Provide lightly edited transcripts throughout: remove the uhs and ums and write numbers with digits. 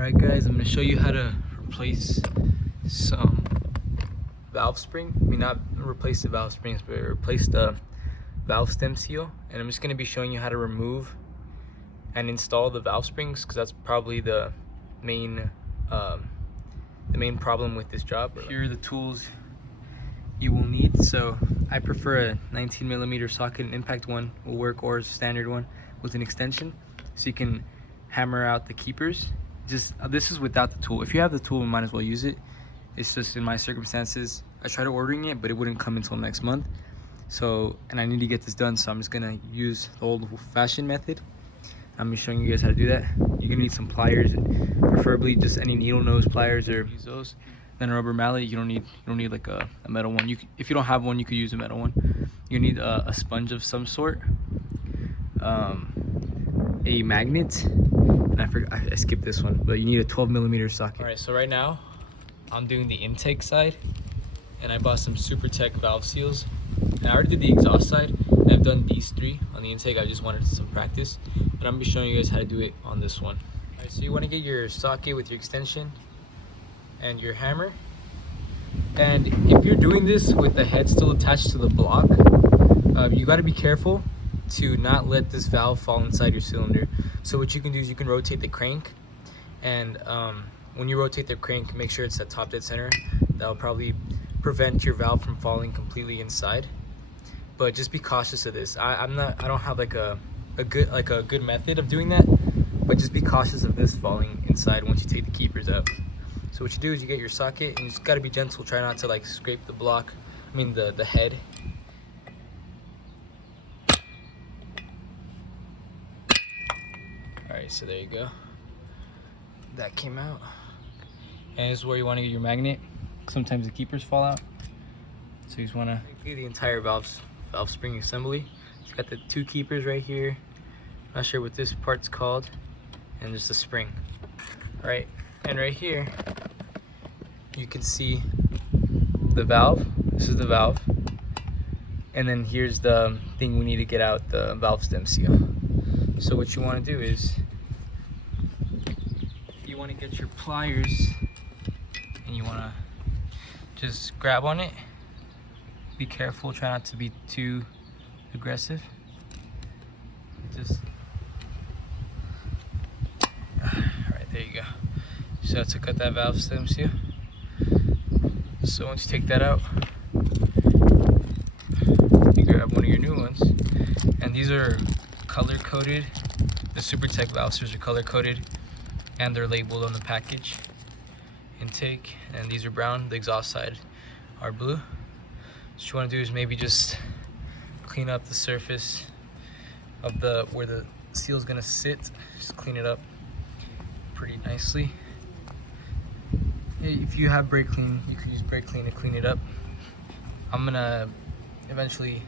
Alright guys, I'm going to show you how to replace some valve spring. I mean, not replace the valve springs, but replace the valve stem seal. And I'm just going to be showing you how to remove and install the valve springs, because that's probably the main problem with this job. Here are the tools you will need. So I prefer a 19mm socket. An impact one will work, or a standard one with an extension, so you can hammer out the keepers. This is without the tool. If you have the tool, you might as well use it. It's just, in my circumstances, I tried ordering it, but it wouldn't come until next month. So, and I need to get this done, so I'm just gonna use the old-fashioned method. I'm gonna be showing you guys how to do that. You're gonna need some pliers, preferably just any needle nose pliers, or use those. Then a rubber mallet. You don't need like a metal one. If you don't have one, you could use a metal one. You need a sponge of some sort, a magnet, and I skipped this one, but you need a 12mm socket. All right, so right now I'm doing the intake side, and I bought some Super Tech valve seals, and I already did the exhaust side, and I've done these three on the intake. I just wanted some practice, but I'm gonna be showing you guys how to do it on this one. All right, so you want to get your socket with your extension and your hammer, and if you're doing this with the head still attached to the block, you got to be careful to not let this valve fall inside your cylinder. So what you can do is you can rotate the crank, and when you rotate the crank, make sure it's at top dead center. That'll probably prevent your valve from falling completely inside. But just be cautious of this. I don't have like a good method of doing that, but just be cautious of this falling inside once you take the keepers out. So what you do is you get your socket, and you just got to be gentle. Try not to like scrape the block, I mean the head. Alright, so there you go. That came out. And this is where you want to get your magnet. Sometimes the keepers fall out. So you just want to do the entire valve spring assembly. It's got the two keepers right here. Not sure what this part's called. And just a spring. Alright, and right here you can see the valve. This is the valve. And then here's the thing we need to get out, the valve stem seal. So what you want to do is you want to get your pliers, and you want to just grab on it. Be careful, try not to be too aggressive. Just alright, there you go. So to cut that valve stem seal. So once you take that out, you grab one of your new ones, and these are color coded. The Super Tech valve seals are color coded, and they're labeled on the package. Intake, and these are brown. The exhaust side are blue. So what you want to do is maybe just clean up the surface of where the seal is gonna sit. Just clean it up pretty nicely. If you have brake clean, you could use brake clean to clean it up. I'm gonna eventually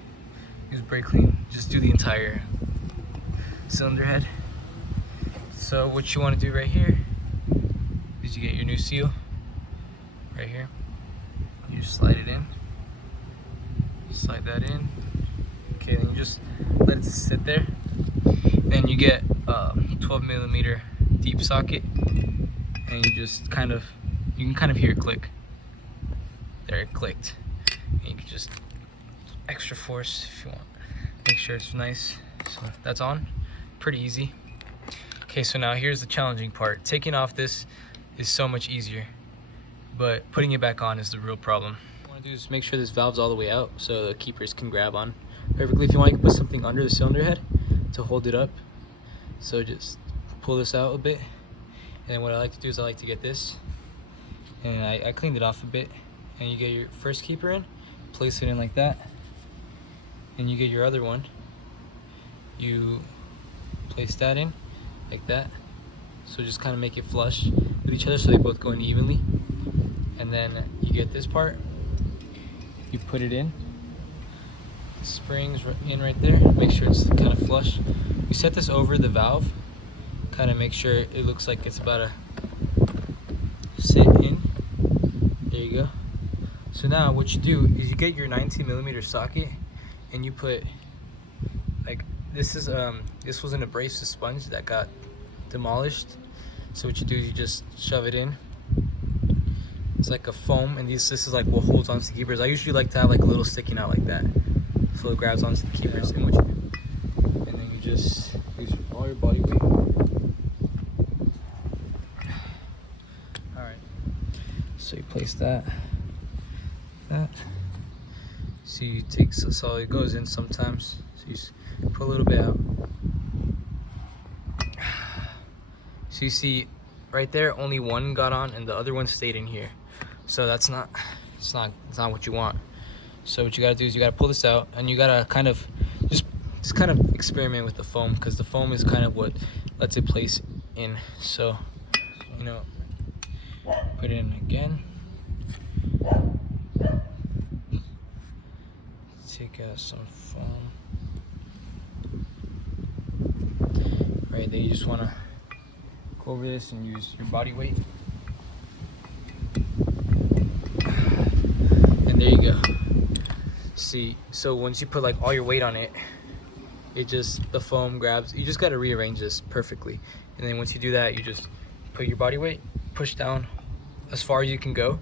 use brake clean. Just do the entire cylinder head. So what you want to do right here is you get your new seal right here. You just slide it in. Slide that in. Okay, then you just let it sit there. Then you get a 12mm deep socket, and you just you can kind of hear it click. There, it clicked. And you can just extra force if you want. Make sure it's nice. So that's on. Pretty easy. Okay, so now here's the challenging part. Taking off this is so much easier, but putting it back on is the real problem. What you want to do is make sure this valve's all the way out so the keepers can grab on perfectly. If you want, you can put something under the cylinder head to hold it up. So just pull this out a bit, and then what I like to do is I like to get this, and I cleaned it off a bit, and you get your first keeper in, place it in like that, and you get your other one, you place that in like that. So just kind of make it flush with each other so they both go in evenly. And then you get this part, you put it in, the springs in right there, make sure it's kind of flush. You set this over the valve, kind of make sure it looks like it's about to sit in. There you go. So now what you do is you get your 19mm socket, and you put, like, this was an abrasive sponge that got demolished, So what you do is you just shove it in. It's like a foam, and this is like what holds onto the keepers. I usually like to have like a little sticking out like that, so it grabs onto the keepers. And what you do, and then you just use all your body weight. All right. So you place that. So you take, so it goes in sometimes. So you just put a little bit out. So you see, right there, only one got on, and the other one stayed in here. So it's not what you want. So what you gotta do is you gotta pull this out, and you gotta kind of just kind of experiment with the foam, because the foam is kind of what lets it place in. So, you know, put it in again. Take out some foam. Right there, you just wanna go over this and use your body weight. And there you go. See, so once you put like all your weight on it, the foam grabs. You just gotta rearrange this perfectly. And then once you do that, you just put your body weight, push down as far as you can go,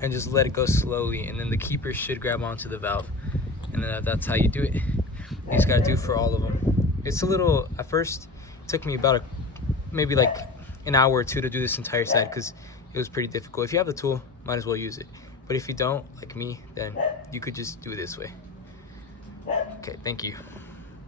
and just let it go slowly. And then the keeper should grab onto the valve. And then that's how you do it. You just gotta do for all of them. It's a little, at first, it took me about maybe like an hour or two to do this entire side, because it was pretty difficult. If you have the tool, might as well use it. But if you don't, like me, then you could just do it this way. Okay, thank you.